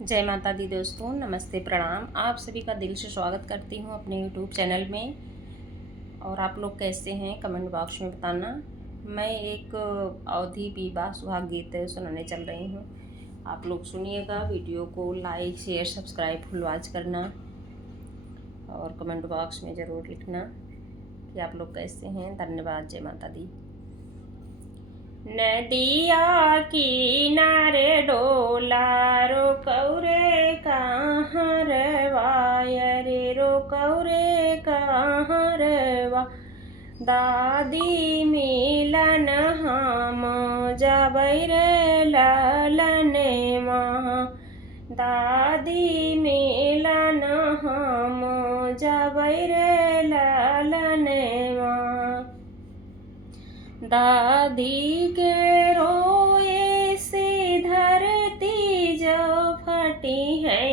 जय माता दी दोस्तों, नमस्ते प्रणाम। आप सभी का दिल से स्वागत करती हूँ अपने यूट्यूब चैनल में। और आप लोग कैसे हैं कमेंट बॉक्स में बताना। मैं एक अवधी विवाह सुहाग गीत सुनाने चल रही हूँ। आप लोग सुनिएगा, वीडियो को like share subscribe full watch करना और कमेंट बॉक्स में ज़रूर लिखना कि आप लोग कैसे हैं। धन्यवाद। जय माता दी। नदिया किनारे डोला रोकौ रे कहाँ रवाय रे रोकौ रे कहाँ रवा। दादी मिलन हम जाबै रे ललने वहाँ। दादी मिलन हम जाबै रे ललने वहाँ। दादी के रोए से धरती जो फटी है।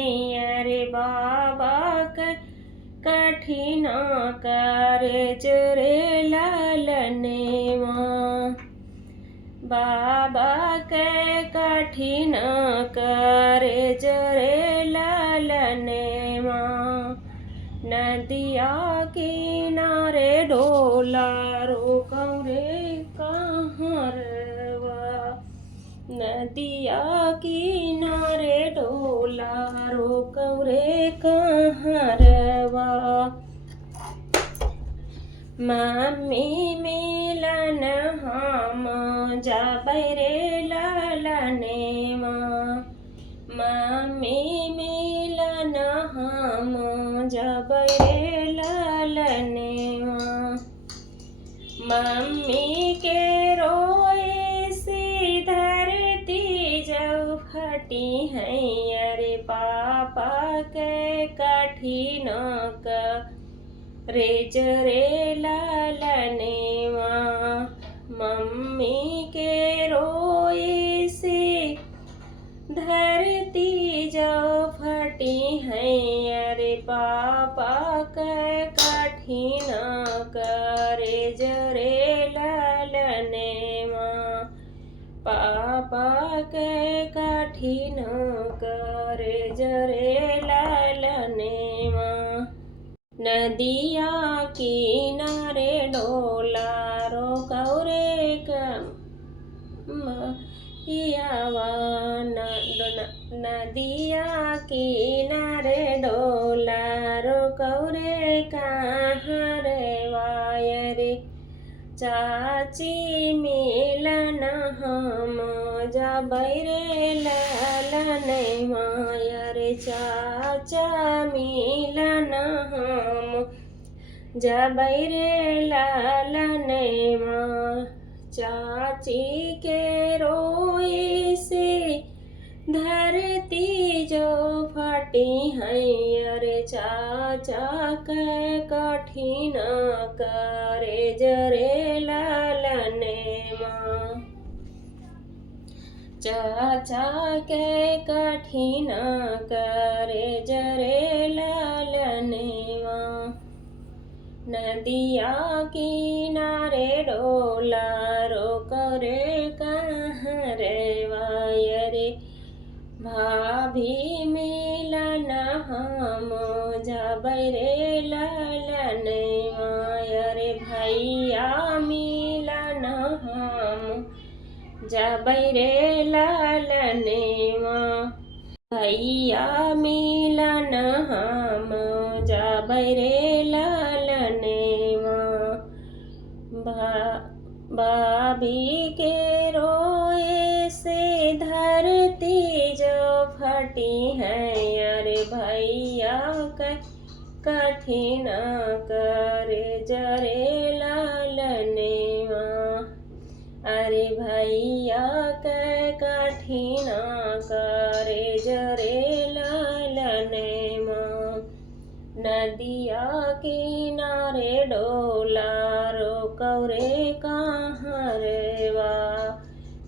अरे बाबा के कठिन करे जरे लालने माँ। बाबा के कठिन करे जरे लालने माँ। नदिया किनारे डोला रोकौ रे कहाँ रवा। नदिया किनारे डोला रोकौ रे कहाँ रवा। मम्मी मिलन हम जाबै रे ललने माँ। मम्मी मिलन हम जाबै रे ललने माँ। मम्मी के रोए से धरती जो फटी है। अरे पापा के कठिन करे जरे लालने माँ। मम्मी के रोए से धरती जो फटी है। अरे पापा के कठिन करे जरे लालने माँ। पापा के कठिन करे जरे लालने माँ। नदिया किनारे डोला रोकौ रे नदिया किनारे डोला रोकौ रे कहाँ रवाय रे। चाची मिलन हम जाबै रे ललने माँ। रे चाचा मिलन हम जाबै रे ललने माँ। चाची के रोए से धरती जो फटी है। अरे चाचा के कठिन करे जरे लालने माँ। चाचा के कठिन करे जरे लालने माँ। नदिया किनारे डोला रोकौ रे कहाँ रवाय रे। भाभी मिलन हम जाबै रे ललने माँ। रे भैया मिलन हम जाबै रे ललने माँ। भैया मिलन हम जाबै रे ललने माँ। भाभी के रोए से धरती जो फटी है। अरे भैया के कठिन करे जरे लालने माँ। अरे भैया के कठिन करे जरे लालने माँ। नदिया किनारे डोला रोकौ रे कहाँ रवा।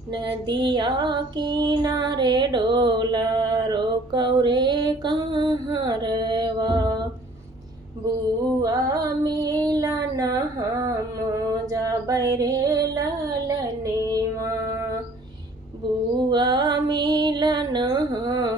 नदिया किनारे डोला रोकौ रे कहाँ रवा। बुआ मिलन हम जाबै रे ललने माँ। बुआ मिलन हम